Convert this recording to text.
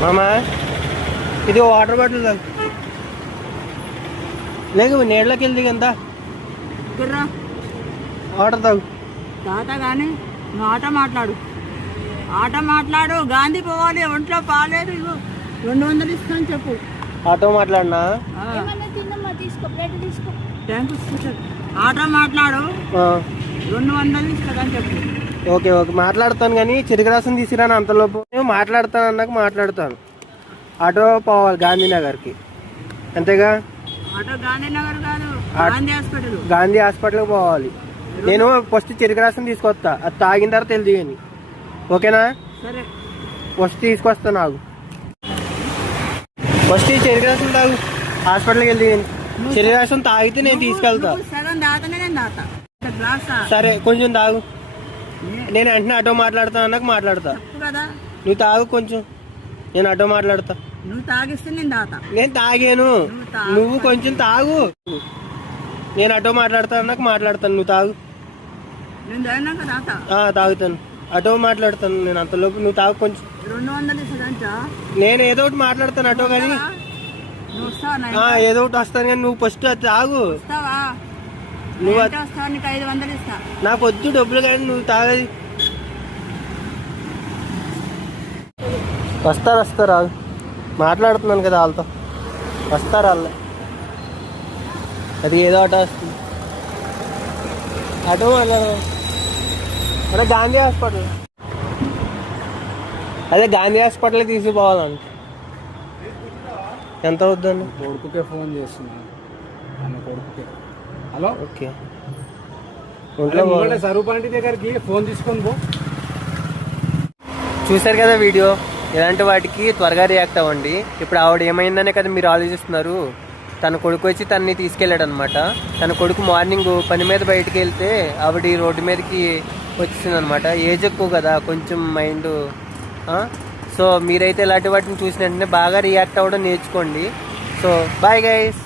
మామా ఇది water bottle తాగు. లేకు నీళ్ళకి వెళ్ళి ఎంత వాటర్ తాగు. తాత కానీ నువ్వు ఆట మాట్లాడు. గాంధీ పోవాలి, ఒంట్లో పాలేదు. 200 ఇస్తాను చెప్పు. ఆటో మాట్లాడినా ఆట మాట్లాడు. 200 ఇస్తాను చెప్పు. ఓకే ఓకే మాట్లాడతాను కానీ చెరుకు రసం తీసుకురాను అంతలోపు. నేను మాట్లాడతాను అన్నాక మాట్లాడతాను. ఆటో పోవాలి గాంధీనగర్కి అంతేగా. ఆటో గాంధీనగర్ కాదు, గాంధీ హాస్పిటల్కి పోవాలి. నేను ఫస్ట్ చెరుకు రసం తీసుకొస్తా, అది తాగిన తర్వాత వెళ్ళి దిగని. ఓకేనా? సరే ఫస్ట్ తీసుకొస్తా. నాకు ఫస్ట్ ఈ చెరుకు రసం తాగు, హాస్పిటల్కి వెళ్ళి దిగని. చెరుకు రసం తాగితే నేను తీసుకెళ్తా. సరే కొంచెం తాగు. నేను వెంటనే ఆటో మాట్లాడతాను అన్నాక మాట్లాడతా. నువ్వు తాగు కొంచెం, నేను ఆటో మాట్లాడతా. నువ్వు తాగిస్తే నేను తాగాను, నువ్వు కొంచెం తాగు. నేను ఆటో మాట్లాడతా అన్నాక మాట్లాడతాను. నువ్వు తాగు. తాగుతాను. ఆటో మాట్లాడతాను నేను అంతలోపు. నువ్వు తాగు కొంచెం. 200 నేను ఏదో ఒకటి మాట్లాడతాను ఆటో కానీ. ఏదో ఒకటి వస్తాను కానీ నువ్వు ఫస్ట్ అది తాగు. నువ్వు 500 ఇస్తా. నాకు వద్దు డబ్బులు కానీ నువ్వు తాగది. వస్తారా మాట్లాడుతున్నాను కదా వాళ్ళతో. వస్తారా వాళ్ళ అది ఏదో ఆటో వస్తుంది. ఆటో మాట్లాడదాం. అదే గాంధీ హాస్పిటల్, అదే గాంధీ హాస్పిటల్కి తీసుకుపోవాలంట. ఎంత అవుద్దండి? కొడుకుకే ఫోన్ చేస్తున్నాను. కొడుకుకే. హలో. ఓకే. ఒంట్లో సరూపాంటి దగ్గరికి ఫోన్ తీసుకొని పో. చూసారు కదా వీడియో. ఇలాంటి వాటికి త్వరగా రియాక్ట్ అవ్వండి. ఇప్పుడు ఆవిడ ఏమైందనే కదా మీరు ఆలోచిస్తున్నారు. తన కొడుకు వచ్చి తనని తీసుకెళ్ళాడు అనమాట. తన కొడుకు మార్నింగ్ పని మీద బయటకు వెళ్తే ఆవిడ రోడ్డు మీదకి వచ్చింది అనమాట. ఏజ్ ఎక్కువ కదా, కొంచెం మైండ్. సో మీరైతే ఇలాంటి వాటిని చూసిన వెంటనే బాగా రియాక్ట్ అవ్వడం నేర్చుకోండి. So bye guys.